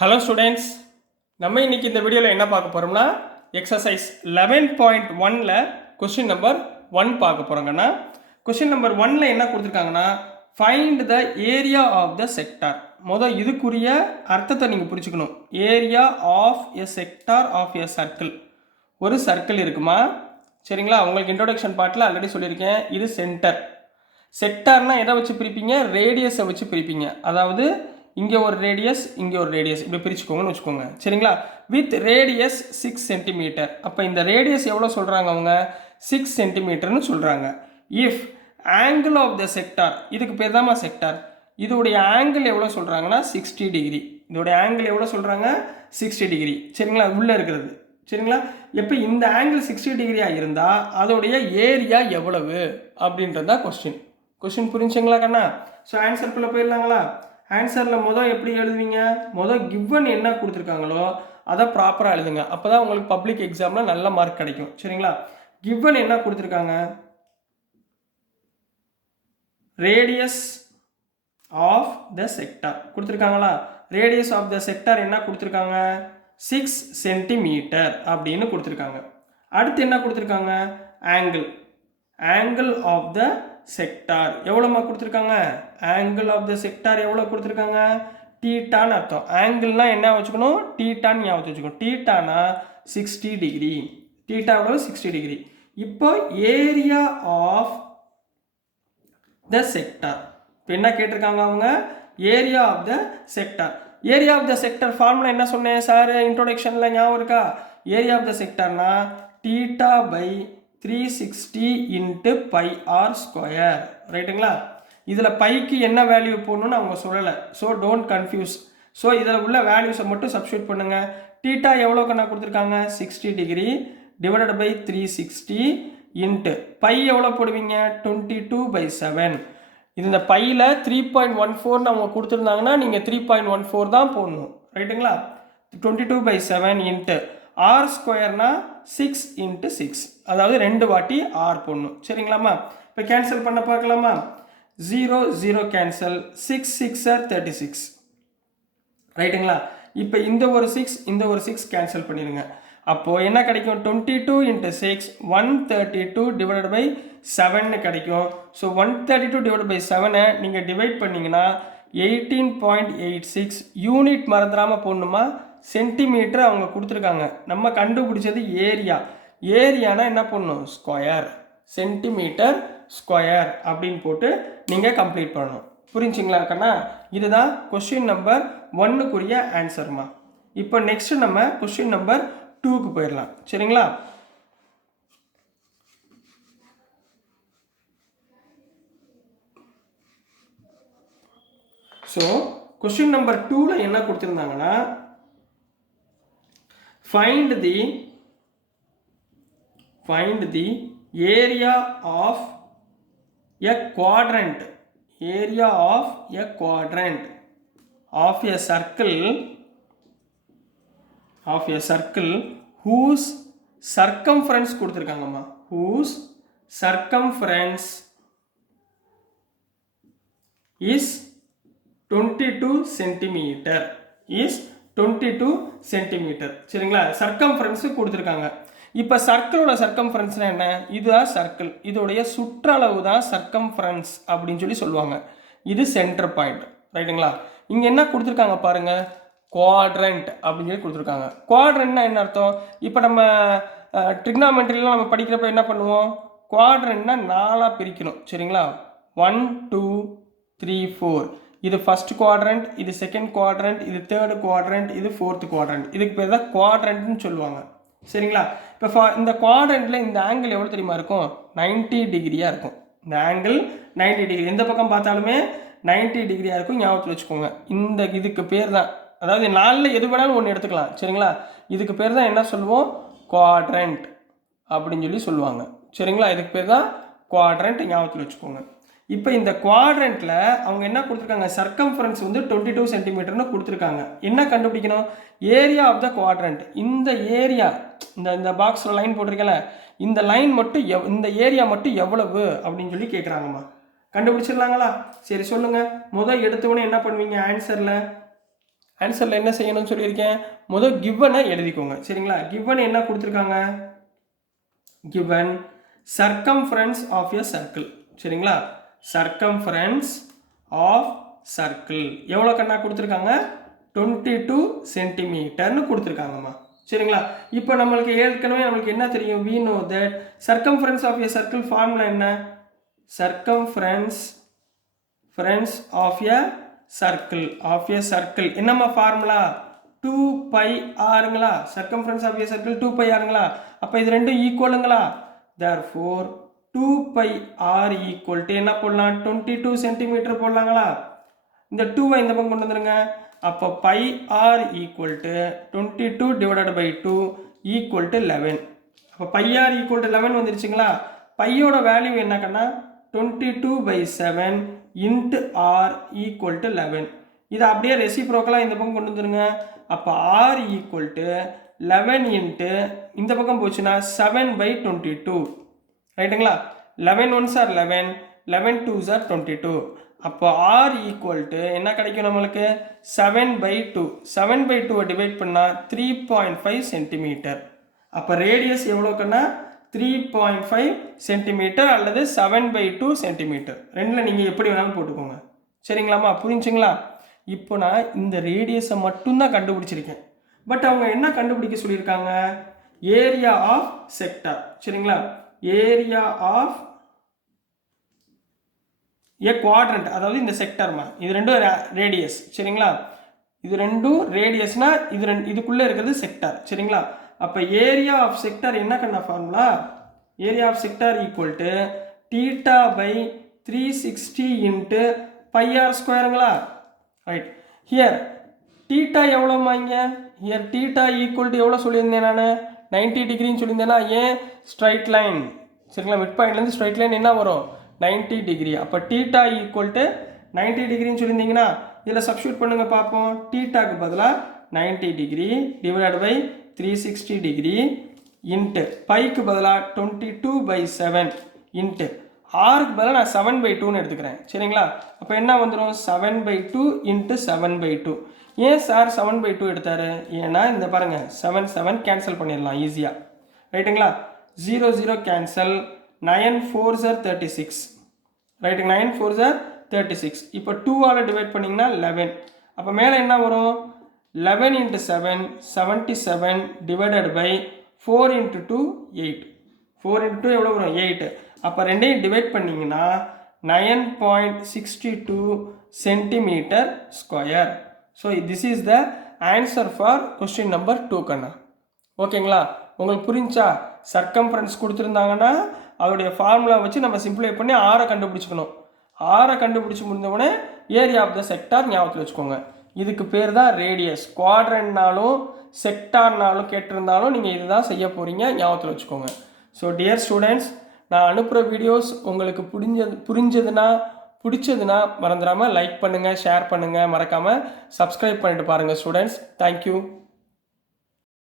Hello students, நம்ம இன்னைக்கு இந்த வீடியோவில் என்ன பார்க்க போகிறோம்னா எக்ஸசைஸ் 11.1ல் கொஸ்டின் நம்பர் 1 பார்க்க போகிறோங்கன்னா கொஸ்டின் நம்பர் 1ல் என்ன கொடுத்துருக்காங்கன்னா find the area of the sector. இதுக்குரிய அர்த்தத்தை நீங்கள் புரிச்சுக்கணும். Area of a sector of a circle. ஒரு சர்க்கிள் இருக்குமா, சரிங்களா? உங்களுக்கு இன்ட்ரோடக்ஷன் பார்ட்டில் ஆல்ரெடி சொல்லியிருக்கேன். இது சென்டர். செக்டார்னால் எதை வச்சு பிரிப்பீங்க? ரேடியஸை வச்சு பிரிப்பீங்க. அதாவது இங்கே ஒரு ரேடியஸ், இங்கே ஒரு ரேடியஸ், இப்படி பிரிச்சுக்கோங்கன்னு வச்சுக்கோங்க, சரிங்களா? With radius 6 centimetre. அப்போ இந்த ரேடியஸ் எவ்வளோ சொல்கிறாங்க அவங்க? 6 சென்டிமீட்டர்னு சொல்கிறாங்க. If angle of the sector, இதுக்கு பேர் தான்மா செக்டார். இதோடைய ஆங்கிள் எவ்வளோ சொல்கிறாங்கன்னா 60 டிகிரி. இதோடைய ஆங்கிள் எவ்வளோ சொல்கிறாங்க? 60 டிகிரி, சரிங்களா? உள்ளே இருக்கிறது, சரிங்களா? இப்போ இந்த ஆங்கிள் 60 டிகிரியாக இருந்தால் அதோடைய ஏரியா எவ்வளவு அப்படின்றது தான் கொஸ்டின். கொஸ்டின் புரிஞ்சுங்களா கண்ணா? ஸோ ஆன்சருக்குள்ளே போயிடலாங்களா? ஆன்சரில் எப்படி எழுதுவீங்க? கிவன் என்ன கொடுத்துருக்காங்களோ அதை ப்ராப்பராக எழுதுங்க. அப்போ தான் உங்களுக்கு பப்ளிக் எக்ஸாமில் நல்ல மார்க் கிடைக்கும், சரிங்களா? கிவன் என்ன கொடுத்துருக்காங்க? ரேடியஸ் ஆஃப் த செக்டார் கொடுத்துருக்காங்களா? ரேடியஸ் ஆஃப் த செக்டார் என்ன கொடுத்துருக்காங்க? 6 சென்டிமீட்டர் அப்படின்னு கொடுத்துருக்காங்க. அடுத்து என்ன கொடுத்துருக்காங்க? ஆங்கிள் ஆஃப் த செக்டார் எவ்வளோமா கொடுத்துருக்காங்க? ஆங்கிள் ஆஃப் த செக்டார் எவ்வளோ கொடுத்துருக்காங்க? டீட்டான்னு அர்த்தம். ஆங்கிள்னா என்ன வச்சுக்கணும்? டீட்டான்னு ஞாபகம் வச்சுக்கணும். டீட்டானா 60 டிகிரி. டீட்டா எவ்வளோ? 60 டிகிரி. இப்போ ஏரியா ஆஃப் த செக்டார் இப்போ என்ன கேட்டிருக்காங்க அவங்க? Area of the sector. Area of the sector formula என்ன சொன்னேன் சார் இன்ட்ரோடக்ஷனில், ஞாபகம் இருக்கா? ஏரியா ஆஃப் த செக்டார்னா theta by 360 into pi r square, ரைட்டுங்களா? இதில் பைக்கு என்ன வேல்யூ போடணும்னு அவங்க சொல்லலை. So don't confuse. ஸோ இதில் உள்ள வேல்யூஸை மட்டும் சப்ஸ்டியூட் பண்ணுங்கள். டீட்டா எவ்வளோக்கு நான் கொடுத்துருக்காங்க? 60 degree divided by 360 into pi எவ்வளோ போடுவீங்க? 22/7. இந்த பையில் 3.14 அவங்க கொடுத்துருந்தாங்கன்னா நீங்கள் 3.14 தான் போடணும், ரைட்டுங்களா? 22/7 இன்ட்டு ஆர் ஸ்கொயர்னா 6 இன்ட்டு 6, அதாவது 2 வாட்டி ஆர் போடணும், சரிங்களாம்மா? இப்போ கேன்சல் பண்ண பார்க்கலாமா? 0 0 கேன்சல், 6 6 36, ரைட்டுங்களா? இப்போ இந்த ஒரு 6 கேன்சல் பண்ணிடுங்க. அப்போது என்ன கிடைக்கும்? 22 இன்ட்டு 6 132 டிவைடட் பை 7 கிடைக்கும். ஸோ 132 டிவைட் பை 7 நீங்கள் டிவைட் பண்ணிங்கன்னா 18.86 யூனிட் மறந்துடாமல் போடணுமா? சென்டிமீட்டர் அவங்க கொடுத்துருக்காங்க. நம்ம கண்டுபிடிச்சது ஏரியா. ஏரியானா என்ன பண்ணணும்? ஸ்கொயர். சென்டிமீட்டர் ஸ்கொயர் அப்படின்னு போட்டு நீங்கள் கம்ப்ளீட் பண்ணணும். புரிஞ்சுங்களா இருக்கண்ணா? இதுதான் கொஸ்டின் நம்பர் 1க்குரிய ஆன்சர்மா. இப்போ நெக்ஸ்ட் நம்ம கொஸ்டின் நம்பர் 2க்கு போயிடலாம், சரிங்களா? ஸோ கொஸ்டின் நம்பர் 2ல என்ன கொடுத்துருந்தாங்கன்னா find the area of a quadrant of a circle whose circumference கொடுத்துருக்காங்கம்மா. whose circumference is 22 centimetre. சரிங்களா? சர்க்கம்ஃபரன்ஸ் கொடுத்துருக்காங்க. இப்போ சர்க்கிளோட சர்க்கம்ஃபரன்ஸ்னா என்ன? இதுதான் சர்க்கிள். இதோடைய சுற்றளவு தான் சர்க்கம்ஃபரன்ஸ் அப்படின்னு சொல்லி சொல்லுவாங்க. இது சென்டர் பாயிண்ட், ரைட்டுங்களா? இங்கே என்ன கொடுத்துருக்காங்க பாருங்க, குவாட்ரண்ட் அப்படின்னு சொல்லி கொடுத்துருக்காங்க. குவாட்ரண்ட்னா என்ன அர்த்தம்? இப்போ நம்ம ட்ரிக்னாமெட்ரிலாம் நம்ம படிக்கிறப்ப என்ன பண்ணுவோம்? குவாட்ரண்ட்னா 4ஆக பிரிக்கணும், சரிங்களா? 1 2 3 4. இது ஃபர்ஸ்ட் குவாட்ரண்ட், இது செகண்ட் குவாட்ரண்ட், இது தேர்டு குவாட்ரண்ட், இது ஃபோர்த் குவாட்ரண்ட். இதுக்கு பேர் தான் குவாட்ரண்ட்னு சொல்லுவாங்க, சரிங்களா? இப்போ இந்த குவாட்ரண்ட்டில் இந்த ஆங்கிள் எவ்வளோ தெரியுமா இருக்கும்? 90 டிகிரியாக இருக்கும். இந்த ஆங்கிள் 90 டிகிரி. எந்த பக்கம் பார்த்தாலுமே 90 டிகிரியாக இருக்கும், ஞாபகத்தில் வச்சுக்கோங்க. இதுக்கு பேர் தான், அதாவது 4ல் எது வேணாலும் ஒன்று எடுத்துக்கலாம், சரிங்களா? இதுக்கு பேர் தான் என்ன சொல்லுவோம்? குவாட்ரண்ட் அப்படின்னு சொல்லி சொல்லுவாங்க, சரிங்களா? இதுக்கு பேர் தான் குவாட்ரண்ட், ஞாபகத்தில் வச்சுக்கோங்க. இப்போ இந்த குவாட்ரண்ட்டில் அவங்க என்ன கொடுத்துருக்காங்க? சர்க்கம்ஃபரன்ஸ் 22 சென்டிமீட்டர்னு கொடுத்துருக்காங்க. என்ன கண்டுபிடிக்கணும்? Area of the quadrant. இந்த ஏரியா, இந்த பாக்ஸில் லைன் போட்டிருக்கல, இந்த லைன் மட்டும் இந்த ஏரியா மட்டும் எவ்வளவு அப்படின்னு சொல்லி கேட்குறாங்கம்மா. கண்டுபிடிச்சிடலாங்களா? சரி சொல்லுங்கள். எடுத்தவொடனே என்ன பண்ணுவீங்க? ஆன்சரில் ஆன்சரில் என்ன செய்யணும்னு சொல்லியிருக்கேன், முதல் கிவனை எழுதிக்கோங்க. சரிங்களா? கிவன் என்ன கொடுத்துருக்காங்க, given circumference of a circle. சரிங்களா? circumference of circle எவ்வளோ கண்ணா கொடுத்துருக்காங்க, 22 சென்டிமீட்டர்னு கொடுத்துருக்காங்கம்மா. சரிங்களா? இப்போ நம்மளுக்கு ஏற்கனவே நம்மளுக்கு என்ன தெரியும், we know that circumference of a circle formula என்ன, circumference of a circle என்னம்மா ஃபார்முலா, 2πrங்களா, circumference of a circle 2πrங்களா. அப்போ இது ரெண்டும் ஈக்குவலுங்களா, therefore 2πr equal to என்ன போடலாம், 22 சென்டிமீட்டர் போடலாங்களா. இந்த 2 இந்த பக்கம் கொண்டு வந்துருங்க. அப்போ πr equal to 22 divided by 2 equal to 11. அப்போ πr equal to 11 வந்துருச்சுங்களா. பையோட வேல்யூ என்னக்கன்னா 22/7 into r equal to 11. இது அப்படியே ரெசிப்ரோக்கலாக இந்த பக்கம் கொண்டு வந்துருங்க. அப்போ r equal to 11 into இந்த பக்கம் போச்சுன்னா 7/22. ரைட்டுங்களா? 11 1s are 11, 11 2s are 22. அப்போ r equal to என்ன கிடைக்கும் நம்மளுக்கு, 7/2. 7/2 டிவைட் பண்ணால் 3.5 சென்டிமீட்டர். அப்போ ரேடியஸ் எவ்வளோக்குன்னா 3.5 சென்டிமீட்டர் அல்லது 7/2 சென்டிமீட்டர். ரெண்டில் நீங்கள் எப்படி வேணாலும் போட்டுக்கோங்க. சரிங்களாம்மா, புரிஞ்சுங்களா? இப்போ நான் இந்த ரேடியஸை மட்டும்தான் கண்டுபிடிச்சிருக்கேன். பட் அவங்க என்ன கண்டுபிடிக்க சொல்லியிருக்காங்க, ஏரியா ஆஃப் செக்டார். சரிங்களா? ஏரியா ஆஃப் ஏ குவாட்ரண்ட், அதாவது இந்த செக்டர்மா, இது ரெண்டும் ரேடியஸ். சரிங்களா? இது ரெண்டும் ரேடியஸ்னா இதுக்குள்ளே இருக்கிறது செக்டார். சரிங்களா? அப்போ ஏரியா ஆஃப் செக்டார் என்ன கண்ணா formula, area of sector equal to θ/360 into πr ஸ்கொயருங்களா. ரைட், ஹியர் தீட்டா எவ்வளோமா, இங்கே ஹியர் தீட்டா ஈக்குவல் டு எவ்வளோ சொல்லியிருந்தேன் நான், 90 டிகிரின்னு சொல்லியிருந்தேன்னா, ஏன் ஸ்ட்ரைட் லைன். சரிங்களா? மிட் பாயிண்ட்லேருந்து ஸ்ட்ரைட் லைன் என்ன வரும், 90 டிகிரி. அப்போ தீட்டா ஈக்குவல் டு 90 டிகிரின்னு சொல்லியிருந்தீங்கன்னா இதில் சப்ஸ்டியூட் பண்ணுங்கள் பார்ப்போம். தீட்டாக்கு பதிலாக 90 degree divide by 360 degree into பைக்கு பதிலாக 22/7 இன்ட்டு ஆருக்கு பதிலாக நான் 7/2ன்னு எடுத்துக்கிறேன். சரிங்களா? அப்போ என்ன வந்துடும், 7/2 இன்ட்டு 7/2. ஏன் சார் 7/2 எடுத்தார், ஏன்னா இந்த பாருங்கள் 7 7 கேன்சல் பண்ணிடலாம் ஈஸியாக. ரைட்டுங்களா? 0 0 cancel, 9 4s are 36. Right, 9 4s are 36. இப்போ 2ஆல் டிவைட் பண்ணிங்கன்னா 11. அப்போ மேலே என்ன வரும், 11 into 7 77 divided by 4 into 2 8. 4 into 2 எவ்வளோ வரும், 8. அப்போ ரெண்டையும் டிவைட் பண்ணிங்கன்னா 9.62 centimetre square. So this is the answer for question number 2 கண்ணா. ஓகேங்களா? உங்களுக்கு புரிஞ்சா, சர்க்கம்ஃபரன்ஸ் கொடுத்துருந்தாங்கன்னா அதோடைய ஃபார்முலா வச்சு நம்ம சிம்பிளை பண்ணி ஆரை கண்டுபிடிச்சிக்கணும். ஆரை கண்டுபிடிச்சி முடிஞ்சவுடனே ஏரியா ஆஃப் த செக்டார் ஞாபகத்தில் வச்சுக்கோங்க. இதுக்கு பேர் தான் ரேடியஸ். குவாட்ரண்ட்னாலும் செக்டார்னாலும் கேட்டிருந்தாலும் நீங்கள் இதுதான் செய்ய போகிறீங்க, ஞாபகத்தில் வச்சுக்கோங்க. ஸோ டியர் ஸ்டூடெண்ட்ஸ், நான் அனுப்புகிற வீடியோஸ் உங்களுக்கு பிடிச்சதுன்னா மறந்துடாமல் லைக் பண்ணுங்கள், ஷேர் பண்ணுங்கள், மறக்காமல் சப்ஸ்கிரைப் பண்ணிட்டு பாருங்கள் ஸ்டூடெண்ட்ஸ். தேங்க்யூ.